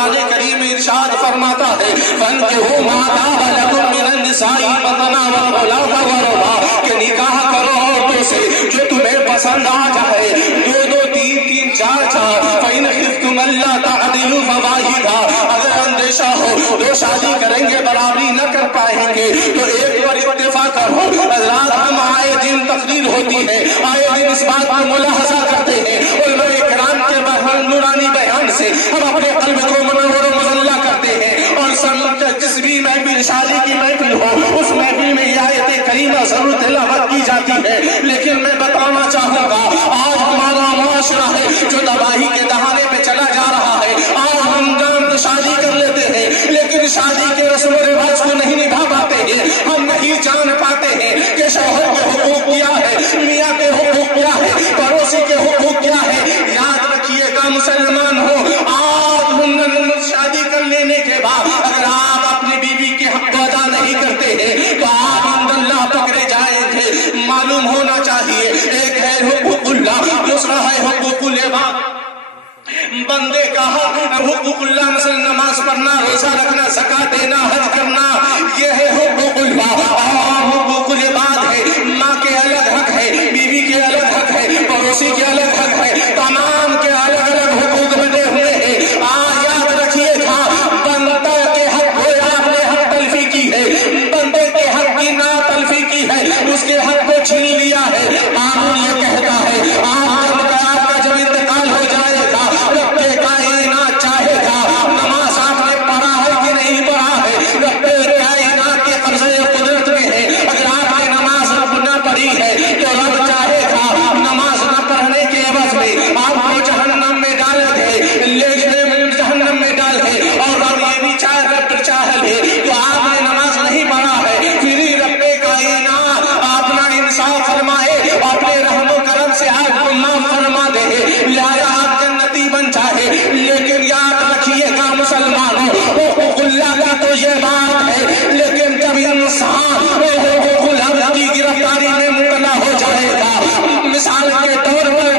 قرآن کریم ارشاد فرماتا ہے فَانكِحُوا مَا طَابَ لَكُم مِّنَ النِّسَاءِ مَثْنَىٰ وَثُلَاثَ وَرُبَاعَ کہ نکاح کرو عورتوں سے جو تمہیں پسند آ جائے، دو دو تین تین چار چار فَإِنْ خِفْتُمْ أَلَّا تَعْدِلُوا فَوَاحِدًا اگر اندیشہ ہو دو شادی کریں گے برابری نہ کر پائیں گے تو ایک بار اتفاق کرو۔ حضرات ہم آئے دن تقریر ہوتی ہے، آئے دن اس بات کو ملاحظہ کرتے ہیں، علماء کرام کے نورانی بیان سے ہم اپنے قلب کو منور و مزلہ کرتے ہیں، اور جس بھی محفل شادی کی محفل ہو اس محفل میں یہ آیت کریمہ ضرور تلاوت کی جاتی ہے۔ لیکن میں بتانا چاہوں گا آج ہمارا معاشرہ ہے جو تباہی کے دہانے پہ چلا جا رہا ہے۔ آج ہم جان شادی کر لیتے ہیں لیکن شادی کے رسم و رواج کو نہیں نبھا پاتے ہیں، ہم نہیں جان پاتے ہیں کہ شوہر کے حقوق کیا ہے، میاں کے حقوق کیا ہے، پڑوسی کے حقوق کیا ہے۔ یاد رکھیے گا مسلمان ہو، آج ہم شادی کر لینے کے بعد اگر آپ اپنی بیوی کے حق کو ادا نہیں کرتے ہیں تو آپ عند اللہ پکڑے جائیں گے۔ معلوم ہونا چاہیے ایک ہے حقوق اللہ، دوسرا ہے حقوق العباد۔ بندے کا حقوق اللہ مثلا نماز پڑھنا، روزہ رکھنا، زکات دینا، حج کرنا، یہ ہے حقوق اللہ۔ اور حقوق العباد ہے، ماں کے الگ حق ہے، بیوی کے الگ حق ہے، پڑوسی کے الگ حق ہے، تمام کے الگ الگ حقوق بنے ہوئے ہیں۔ یاد رکھیے گا بندہ کے حق کو آپ نے حق تلفی کی ہے، بندے کے حق کی نا تلفی کی ہے، اس کے حق کو چھین لیا ہے۔ قانون یہ کہتا ہے آپ کا جب انتقال ہو جائے گا رب کے کائنات چاہے گا نماز آپ نے پڑھا ہے کہ نہیں پڑھا ہے، رب کے کائنات کے قبضے قدرت میں ہے، اگر آپ نے نماز نہ پڑھی ہے تو رب چاہے گا نماز نہ پڑھنے کے عوض میں آپ کو جہنم میں ڈال دے، جہنم میں ڈال دے، اور رب یہ بھی چاہے رب چاہ لے تو آپ نے نماز نہیں پڑھا ہے، پھر ہی رب کائنات اپنا انصاف فرمائے، اپنے رحم و کرم سے آپ کو معاف فرما دے، لہذا آپ جنتی بن جائے۔ لیکن یاد رکھیے گا مسلمانوں حقوق اللہ کا تو یہ بات ہے، لیکن جب انسان حقوق اللہ کی گرفتاری میں مبتلا ہو جائے گا، مثال کے طور پر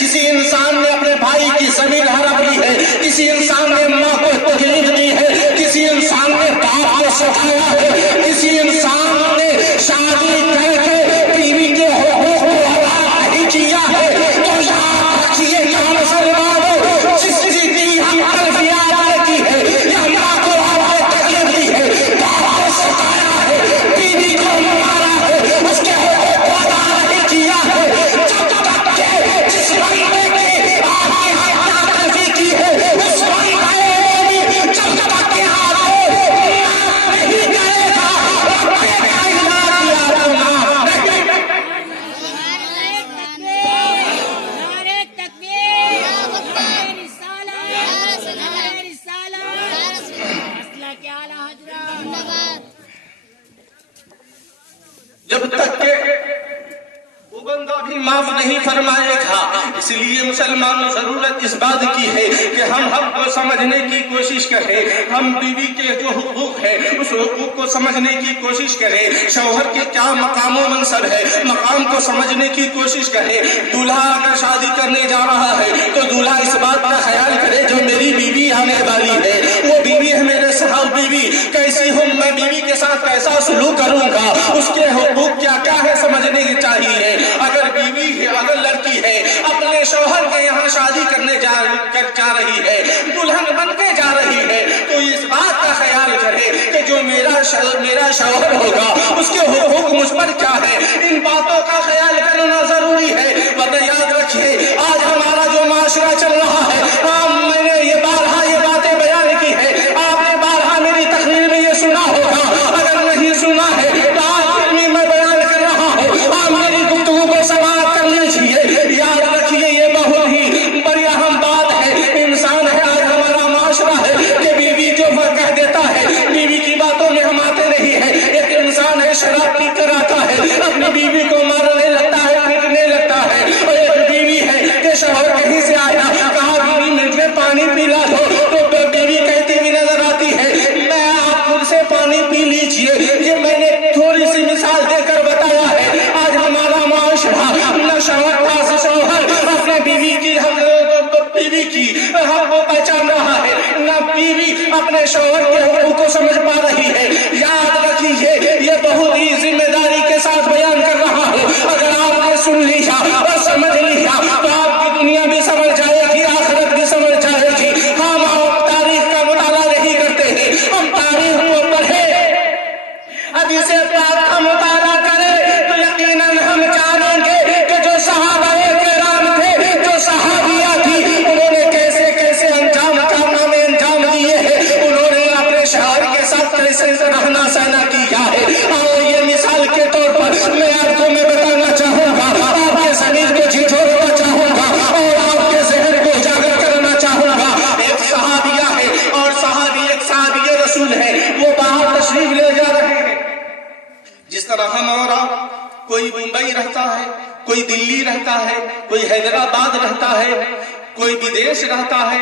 کسی انسان نے اپنے بھائی کی زمین ہڑپ لی ہے، کسی انسان نے ماں کو تکلیف دی ہے، کسی انسان نے باپ کو ستایا ہے، کسی انسان نے شادی کر کے بیوی کے حقوق کو ادا نہیں کیا ہے، تو یاد رکھیے کہ مسلمانوں جس کی ہم تلفیات کی ہے یا ماں کو آپ نے تکلیف دی ہے، باپ کو ستایا ہے، بیوی کو مارا ہے، اس کے حقوق کو ادا نہیں کیا ہے، جب تک کہ جس بندے کی آپ نے حق تلفی کی ہے اس بندے نے جب تک کہ آپ کو معاف نہیں کرے گا رب کے کائنات کی آپ کو معاف نہیں کرے گا۔ نعرہ تکبیر، نعرہ رسالت، نعرہ رسالت، مسلک اعلی حضرت۔ جب تک کہ وہ بندہ بھی معاف نہیں فرمائے گا، اس لیے مسلمانوں ضرورت اس بات کی ہے کہ ہم حق کو سمجھنے کی کوشش کریں، ہم بیوی کے جو حقوق ہے اس حقوق کو سمجھنے کی کوشش کریں، شوہر کے کیا مقام و منصب ہے مقام کو سمجھنے کی کوشش کریں۔ دولہا اگر شادی کرنے جا رہا ہے تو دولہا اس بات کا خیال کرے جو میری بیوی آنے والی ہے وہ بیوی ہے میرے صاحب بیوی کیسی ہوں، میں بیوی کے ساتھ کیسا سلوک کروں گا، اس کے حقوق کیا کیا ہے سمجھنے کی چاہیے۔ اگر بیوی ہے، اگر لڑکی ہے اپنے شوہر کے یہاں شادی کرنے جا رہی ہے، دلہن بن کے جا رہی ہے، تو اس بات کا خیال کرے کہ جو میرا شوہر ہوگا اس کے حقوق مجھ پر کیا ہے، ان باتوں کا خیال کرنا ضروری ہے۔ ورنہ یاد رکھیے آج ہمارا جو معاشرہ چل رہا ہے، میں نے یہ بارہا یہ باتیں بیان کی ہے، آپ نے بارہا میری تقریر میں یہ سنا ہوگا، اگر نہیں سنا ہے تو آج بھی میں بیان کر رہا ہوں، آپ میری گفتگو کو سماعت کر لیجیے۔ یاد رکھیے یہ بہت ہی بڑی اہم بات ہے، انسان ہے آج ہمارا معاشرہ ہے کہ بیوی جو کہہ دیتا ہے بیوی کی باتوں میں ہم آتے نہیں ہے، ایک انسان ہے شراب پی کر آتا ہے اپنی بیوی کو مارنے لگتا ہے، پیٹنے لگتا ہے، اور ایک بیوی ہے کہ شوہر کہیں سے آیا کہا بیوی منٹ میں پانی پلا دو تو بیوی کہتی ہوئی نظر آتی ہے میں آپ خود سے پانی پی لیجیے۔ یہ میں نے تھوڑی سی مثال دے کر بتایا ہے، آج ہمارا معاشرہ نہ شوہر اپنے بیوی کی حق کو پہچان رہا ہے، اپنے شوہر کے حقوق کو سمجھ پا رہی ہے؟ یاد رکھیے یہ بہت ہی ذمہ داری کے ساتھ بیان کر رہا ہوں. اگر آپ نے سن لیا اور سمجھ لیا تو آپ کی دنیا بھی سمجھ جائے گی، آخرت بھی سمجھ جائے گی. ہم تاریخ کا مطالعہ نہیں کرتے ہیں، ہم تاریخ کو پڑھے، حدیث پاک کا مطالعہ کرے تو یقیناً ہم جانیں گے کہ جو صحابہ کرام تھے، جو صحابیہ تھی، انہوں نے کیسے کیسے کارنامے انجام دیے ہیں، انہوں نے اپنے شوہر کے ساتھ کیسے رہنا سہنا کیا ہے. اور یہ مثال کے طور پر میں آپ کو میں بتانا چاہوں گا، آپ کے ضمیر کو جھنجھوڑنا چاہوں گا اور آپ کے ذہن کو اجاگر کرنا چاہوں گا. ایک صحابیہ ہے اور ایک صحابی رسول ہے، وہ باہر تشریف لے جا رہے ہیں. جس طرح ہم اور آپ، کوئی ممبئی رہتا ہے، کوئی دلی رہتا ہے، کوئی حیدرآباد رہتا ہے، کوئی بدیش رہتا ہے،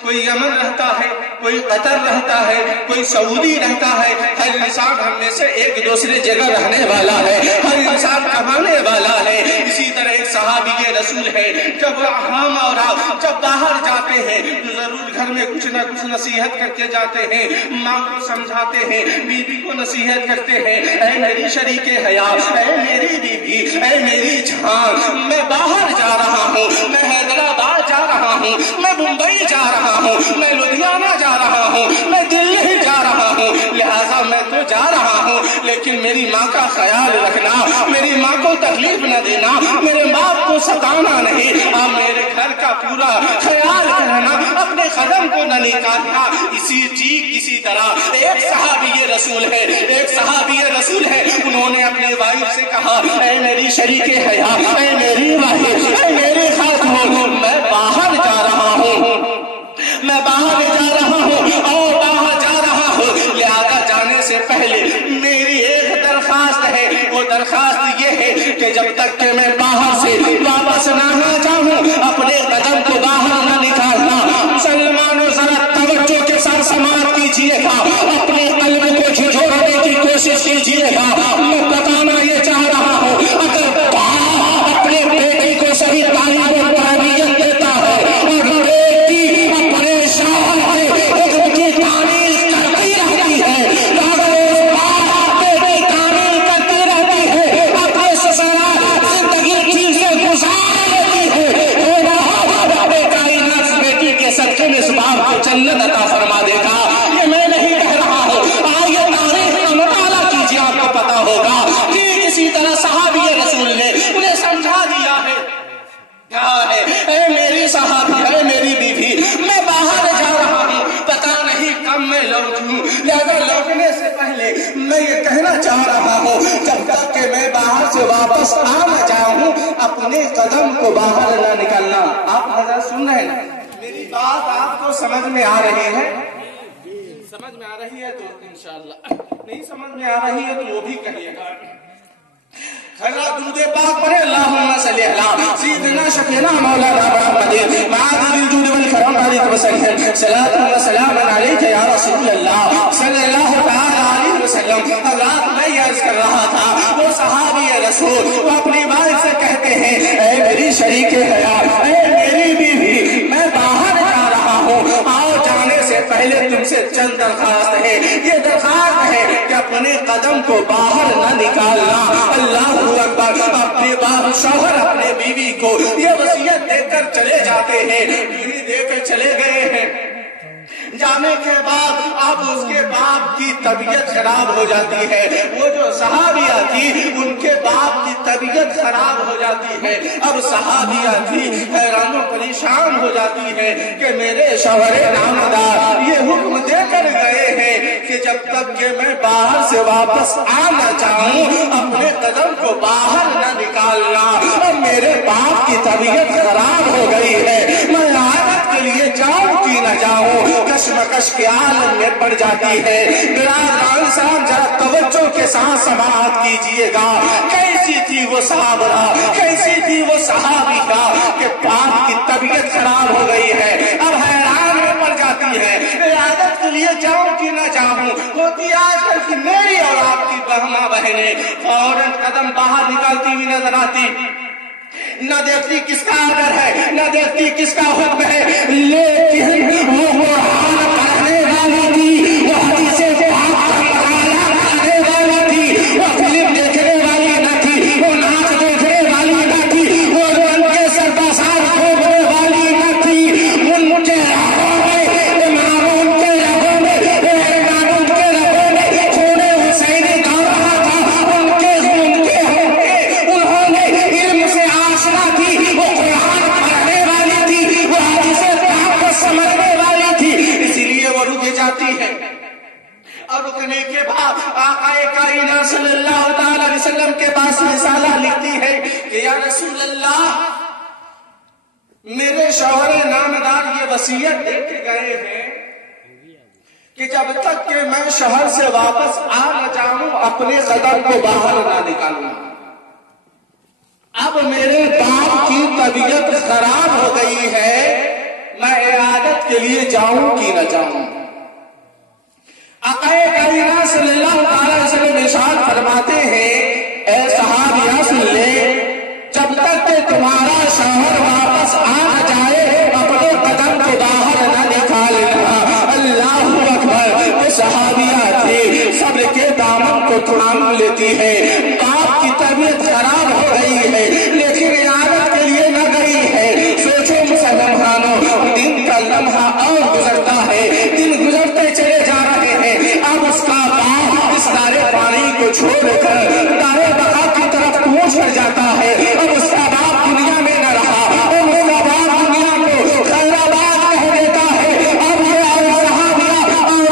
کوئی یمن رہتا ہے، کوئی قطر رہتا ہے، کوئی سعودی رہتا ہے. ہر انسان ہم میں سے ایک دوسرے جگہ رہنے والا ہے، ہر انسان کمانے والا ہے. اسی طرح ایک صحابی رسول ہے. جب ہم اور آپ جب باہر جاتے ہیں تو ضرور گھر میں کچھ نہ کچھ نصیحت کر کے جاتے ہیں، ماں کو سمجھاتے ہیں، بیوی کو نصیحت کرتے ہیں، اے میری شریک حیات، اے میری بیوی، اے میری جان، میں باہر جا رہا ہوں، میں حیدرآباد جا رہا ہوں، میں ممبئی جا رہا ہوں، میں لدھیانہ جا رہا ہوں، میں دلی جا رہا ہوں، لہذا میں تو جا رہا ہوں لیکن میری ماں کا خیال رکھنا، میری ماں کو تکلیف نہ دینا، میرے باپ کو ستانا نہیں، آپ میرے گھر کا پورا خیال کرنا، اپنے قدم کو نہ نکالنا. اسی طرح ایک صحابی رسول ہے، ایک صحابی رسول ہے، انہوں نے اپنے وائف سے کہا، اے میری شریک حیات، اے میری وائف، اے میری خاتون، میں باہر جا رہا ہوں، میں باہر جا رہا ہوں اور باہر جا رہا ہوں، لہذا جانے سے پہلے میری ایک درخواست ہے. وہ درخواست یہ ہے کہ جب تک کہ میں باہر سے واپس نہ جاؤں اپنے قدم کو باہر نہ نکالنا. مسلمانوں ذرا توجہ کے ساتھ سماعت کیجیے گا، اپنے قلب کو جھنجھوڑنے کی کوشش کیجیے گا. میں بتانا یہ چاہ رہا ہوں، اگر باپ اپنے بیٹی کو صحیح تعلیم و تربیت دیتا ہے اور بیٹی اپنے شوہر کی تعریف کرتی رہتی ہے، اگر اس باپ بیٹی تعریف کرتی رہتی ہے، اپنے سسرال زندگی ٹھیک سے گزار لیتی ہے، بیٹی کے صدقے میں اس باپ کو جنت عطا فرما دے گا. یہ میں نہیں کہہ رہا ہوں، آئیے تاریخ کا مطالعہ کیجیے، آپ کو پتا ہوگا کہ اسی طرح صحابی رسول نے انہیں سمجھا دیا ہے. کیا ہے؟ اے میری صحابی، اے میری بیوی، میں باہر جا رہا ہوں، پتا نہیں کب میں لوٹوں، لہذا لوٹنے سے پہلے میں یہ کہنا چاہ رہا ہوں، جب تک کہ میں باہر سے واپس آ نہ جاؤں اپنے قدم کو باہر نہ نکلنا. آپ حضرت سن رہے ہیں میری بات؟ آپ کو سمجھ میں آ رہی ہے؟ سمجھ میں آ رہی ہے تو انشاءاللہ، نہیں سمجھ میں آ رہی ہے تو وہ بھی کہیے گا. درود پاک پڑھے، اللہم صلی علی سیدنا شفیعنا مولانا محمد معاذ الجود والکرم علیہ وسلم، صلاۃ و سلام علیک یا رسول اللہ صلی اللہ تعالی علیہ وسلم. رات میں یہ عرض کر رہا تھا، وہ صحابی رسول وہ اپنی وائف سے کہتے ہیں، اے میری شریک حیات، اے میری بیوی، میں باہر جا رہا ہوں اور جانے سے پہلے تم سے چند درخواست ہے. یہ درخواست ہے کہ اپنے قدم کو باہر نہ نکالنا. اللہ اکبر. اپنے شوہر اپنے بیوی کو یہ وصیت دے کر چلے جاتے ہیں، بیوی دے کر چلے گئے ہیں. جانے کے بعد اب اس کے باپ کی طبیعت خراب ہو جاتی ہے. وہ جو صحابیہ تھی ان کے باپ کی طبیعت خراب ہو جاتی ہے. اب صحابیہ تھی حیران و پریشان ہو جاتی ہے کہ میرے شوہر نامدار یہ حکم دے کر گئے ہیں کہ جب تک کہ میں باہر سے واپس آ نہ جاؤں اپنے قدم کو باہر نہ نکالنا. اور میرے باپ کی طبیعت خراب ہو گئی ہے، میں عادت کے لیے جاؤں کہ نہ جاؤں، کشمکش کے عالم میں پڑ جاتی ہے. صاحب ذرا توجہ کے ساتھ سماعت کیجیے گا. کیسی تھی وہ صحابہ، کیسی تھی وہ صحابیہ کہ باپ کی طبیعت خراب ہو گئی ہے، اب حیران میں پڑ جاتی ہے، عادت کے لیے جاؤں کہ نہ جاؤں. ہوتی آج کل کی میری اور آپ کی بہناں بہنیں فوراً قدم باہر نکالتی ہوئی نظر آتی، نہ دیکھتی کس کا آڈر ہے، نہ دیکھتی کس کا حکم ہے، لیکن وہ قرآن پڑھنے والی تھی رکنے کے بعد آقا کائنات صلی اللہ تعالی علیہ وسلم کے پاس رسالہ لکھتی ہے کہ یا رسول اللہ میرے شوہر نامدار یہ وصیت دے کے گئے ہیں کہ جب تک کہ میں شہر سے واپس آ نہ جاؤں اپنے قدم کو باہر نہ نکالوں. اب میرے باپ کی طبیعت خراب ہو گئی ہے, میں عیادت کے لیے جاؤں کہ نہ جاؤں. آقا کائنات صلی اللہ علیہ وسلم ارشاد فرماتے ہیں اے صحابیہ سن لے, جب تک کہ تمہارا شوہر واپس آ نہ جائے اپنے قدم کو باہر نہ نکالنا. اللہ اکبر. وہ صحابیہ تھی, صبر کے دامن کو تھام لیتی ہے. باپ کی طبیعت خراب ہو رہی ہے لیکن عیادت کے لیے نہ گئی ہے. سوچو مسلمانوں, دن کا لمحہ اور گزرتا ہے, دن گزرتے چلے جا رہے ہیں. اب اس کا باپ اس دارے پانی کو چھوڑ کر دارے بقا کی طرف کوچ کر جاتا ہے. اب اس کا باپ دنیا میں نہ رہا, اب اس کا باپ دنیا کو خیر آباد کہہ دیتا ہے. اب یہ صحابیہ اور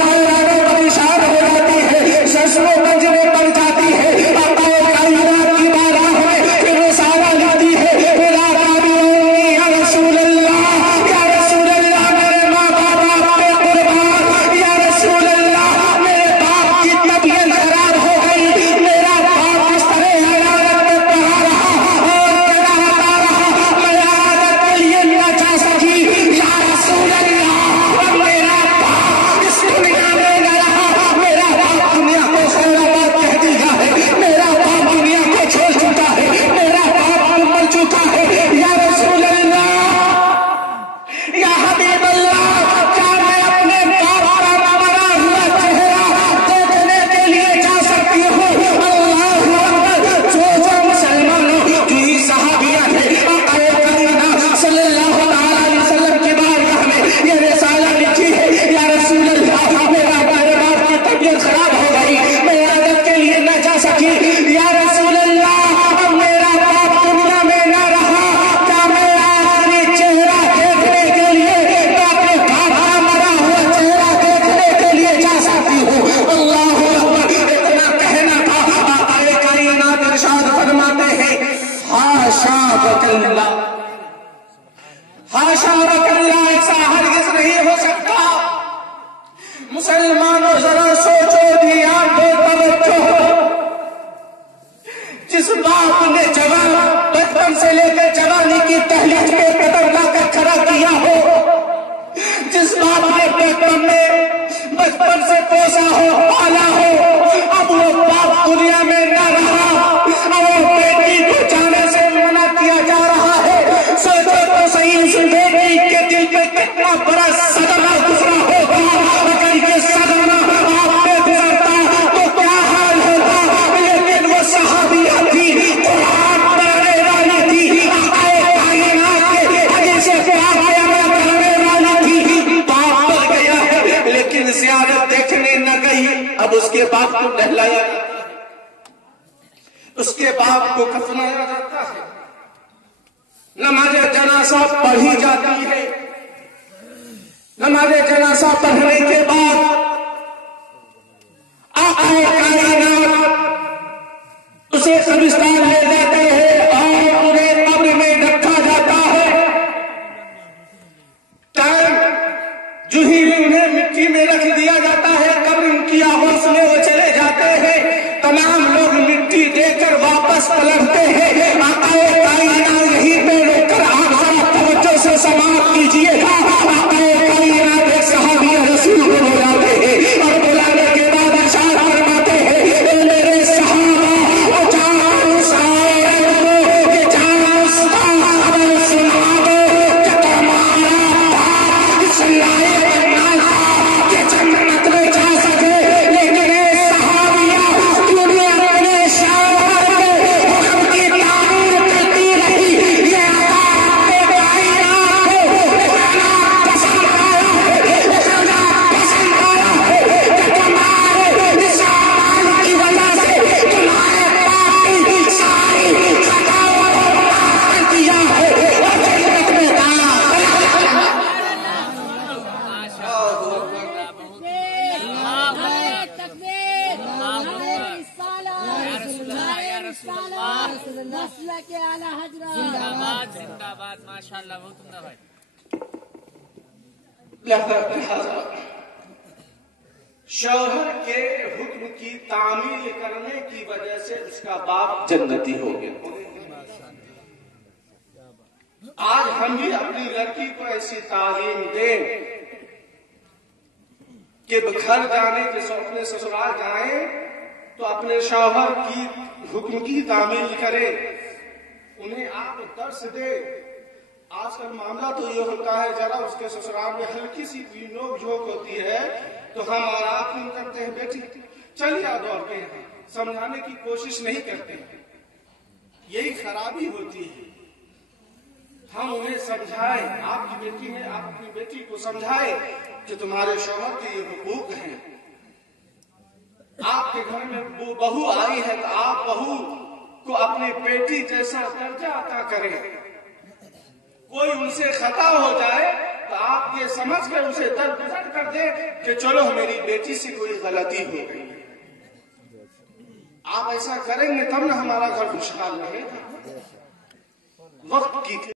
پریشان ہو جاتی ہے, سسروں منزلیں پڑ جاتی ہے. آقا کائنات کی بارگاہ میں پھر رسالہ لکھتی ہے یا رسول اللہ, یا رسول اللہ میرے ماں باپ پہ قربان, یا رسول اللہ میرے باپ کی طبیعت خراب ہو گئی, میرا باپ اس طرح عیادت میں پڑا رہا اور کہتا رہا میں عیادت کے لیے نہ جا سکی. یا رسول اللہ اب میرا باپ اس دنیا میں نہ رہا, میرا باپ دنیا کو خیر آباد کہہ دیا ہے, میرا باپ دنیا کو چھوڑ چکا ہے, میرا باپ مر چکا ہے. یا رسول اللہ, یا حبیب اللہ, کیا میں اپنے باپ کا مرا ہوا چہرہ دیکھنے کے لیے جا سکتی ہوں؟ اللہ اکبر. سوچو مسلمانوں, جو ہی صحابیہ تھے آقا کائنات صلی اللہ علیہ وسلم کی بارگاہ میں یہ رسالہ لکھی ہے یا رسول اللہ میرا باپ کی طبیعت خراب ہو گئی, میں عیادت کے لیے نہ جا سکی. یا رسول اللہ اب میرا باپ دنیا میں نہ رہا, کیا میں آخری چہرہ دیکھنے کے لیے میں اپنے باپ کا مرا ہوا چہرہ دیکھنے کے لیے جا سکتی ہوں؟ اللہ اکبر. اتنا کہنا تھا, آقا کائنات ارشاد فرماتے ہیں حاشا وکلا, حاشا وکلا, ایسا ہرگز نہیں ہو سکتا. مسلمانوں ذرا سوچو, دھیان دو, توجہ ہو. جس باپ نے جوان بچپن سے لے کر جوانی کی دہلیز پہ قدم لا کر کھڑا کیا ہو, جس باپ نے بچپن سے پوسا ہو, پالا ہو, اب وہ باپ دنیا میں نہ رہا, اب وہ بیٹی کو جانے سے منع کیا جا رہا ہے. سوچو تو صحیح, اس بیٹی کے دل پہ کتنا بڑا صدمہ گزرا ہوگا. اگر یہ صدمہ آپ پہ گزرتا تو کیا حال ہوگا. لیکن وہ صحابیہ تھی, قرآن پڑھنے والی تھی, آقا کائنات کے حدیث پاک بیان کرنے والی تھی. باپ مر گیا ہے لیکن زیارت دیکھنے نہ گئی. اب اس کے باپ کو نہلایا, اس کے باپ کو کفنایا جاتا ہے, نماز جنازہ پڑھی جاتی ہے. نماز جنازہ پڑھنے کے بعد آقا کائنات اسے قبرستان لے جاتے ہیں اور انہیں قبر میں رکھا جاتا ہے. ٹائم جو ہی انہیں مٹی میں رکھ دیا جاتا ہے, قبر ان کی آواز میں وہ چلے جاتے ہیں. تمام لوگ مٹی دے کر واپس پلٹتے ہیں. آقا کائنات یہیں پہ روک کر آپ ذرا توجہ سے سماعت کیجیے گا. آقا کائنات ایک صحابی رسول کو بلاتے ہیں اور بلانے کے بعد ارشاد فرماتے ہیں اے میرے صحابہ, وہ جان سائے کو کہ جان خبر سنا دو کہ تمہارا باپ اس لائق نہ تھا کہ جنت اسلح کے اعلیٰ حضرت زندہ باد زندہ باد ماشاءاللہ بہت عمدہ بھائی. لہذا شوہر کے حکم کی تعمیل کرنے کی وجہ سے اس کا باپ جنتی ہو گیا. آج ہم بھی اپنی لڑکی کو ایسی تعلیم دیں کہ گھر جانے کے اپنے سسرال جائیں تو اپنے شوہر کی حکم کی تعمیل کرے, انہیں آپ درس دے. آج کل معاملہ تو یہ ہوتا ہے ذرا اس کے سسرال میں ہلکی سی بھی نوک جھوک ہوتی ہے تو ہم اور آپ کرتے ہیں بیٹی چلیے دوڑ کے سمجھانے کی کوشش نہیں کرتے. یہی خرابی ہوتی ہے. ہم انہیں سمجھائیں, آپ کی بیٹی ہے آپ اپنی بیٹی کو سمجھائیں کہ تمہارے شوہر کے یہ حقوق ہیں. آپ کے گھر میں وہ بہو آئی ہے تو آپ بہو کو اپنی بیٹی جیسا درجہ عطا کریں. کوئی ان سے خطا ہو جائے تو آپ یہ سمجھ کر اسے درگزر کر دیں کہ چلو میری بیٹی سے کوئی غلطی ہو گئی. آپ ایسا کریں گے تب نہ ہمارا گھر خوشحال رہے گا. وقت کی